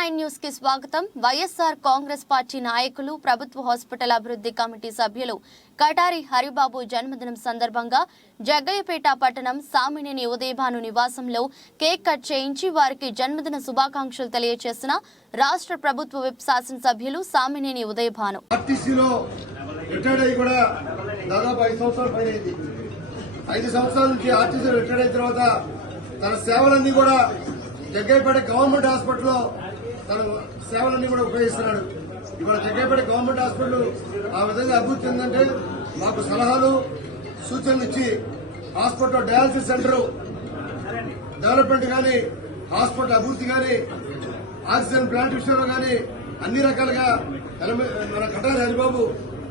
R9 news కి స్వాగతం. YSR Congress party నాయకులు ప్రభుత్వ హాస్పిటల్ అభివృద్ధి కమిటీ సభ్యులు కటారి హరిబాబు జన్మదినం సందర్భంగా జగ్గయ్యపేట పట్టణం సామినేని ఉదయభాను నివాసంలో కేక్ కట్ చేయించి వారికి జన్మదిన శుభాకాంక్షలు తెలియజేసిన రాష్ట్ర ప్రభుత్వ విప్ శాసనసభ్యులు సామినేని ఉదయభాను. తన సేవలన్నీ కూడా జగ్గయ్యపేట గవర్నమెంట్ హాస్పిటల్లో తన సేవలన్నీ కూడా ఉపయోగిస్తున్నాడు. ఇవాళ జగ్గయ్యపేట గవర్నమెంట్ హాస్పిటల్ ఆ విధంగా అభివృద్ధి చెందంటే మాకు సలహాలు సూచనలు ఇచ్చి హాస్పిటల్ డయాలసిస్ సెంటర్ డెవలప్మెంట్ కానీ హాస్పిటల్ అభివృద్ధి కానీ ఆక్సిజన్ ప్లాంట్ విషయంలో కానీ అన్ని రకాలుగా మన కటారి హరిబాబు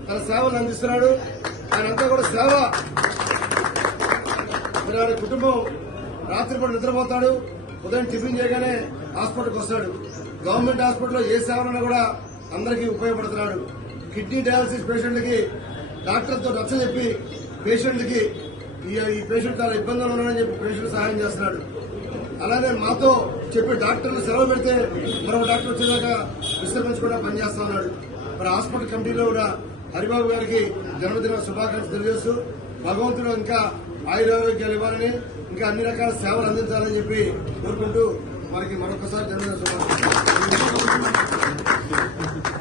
తన సేవలు అందిస్తున్నాడు. ఆయనంతా కూడా సేవ కుటుంబం రాత్రిపూట నిద్రపోతాడు, ఉదయం టిఫిన్ చేయగానే హాస్పిటల్కి వస్తాడు. గవర్నమెంట్ హాస్పిటల్లో ఏ సేవలన్నా కూడా అందరికీ ఉపయోగపడుతున్నాడు. కిడ్నీ డయాలసిస్ పేషెంట్లకి డాక్టర్తో నచ్చ చెప్పి పేషెంట్లకి ఈ పేషెంట్ చాలా ఇబ్బందులు ఉన్నాడని చెప్పి పేషెంట్ సహాయం చేస్తున్నాడు. అలానే మాతో చెప్పి డాక్టర్లు సెలవు పెడితే మరో డాక్టర్ వచ్చేదాకా విశ్రమించకుండా పనిచేస్తా ఉన్నాడు. మరి హాస్పిటల్ కమిటీలో కూడా హరిబాబు గారికి జన్మదిన శుభాకాంక్షలు తెలియజేస్తూ భగవంతుడు ఇంకా ఆయురారోగ్యాలు ఇవ్వాలని ఇంకా అన్ని రకాల సేవలు అందించాలని చెప్పి కోరుకుంటూ మనకి మరొకసారి జన్మదిన శుభాకాంక్షలు.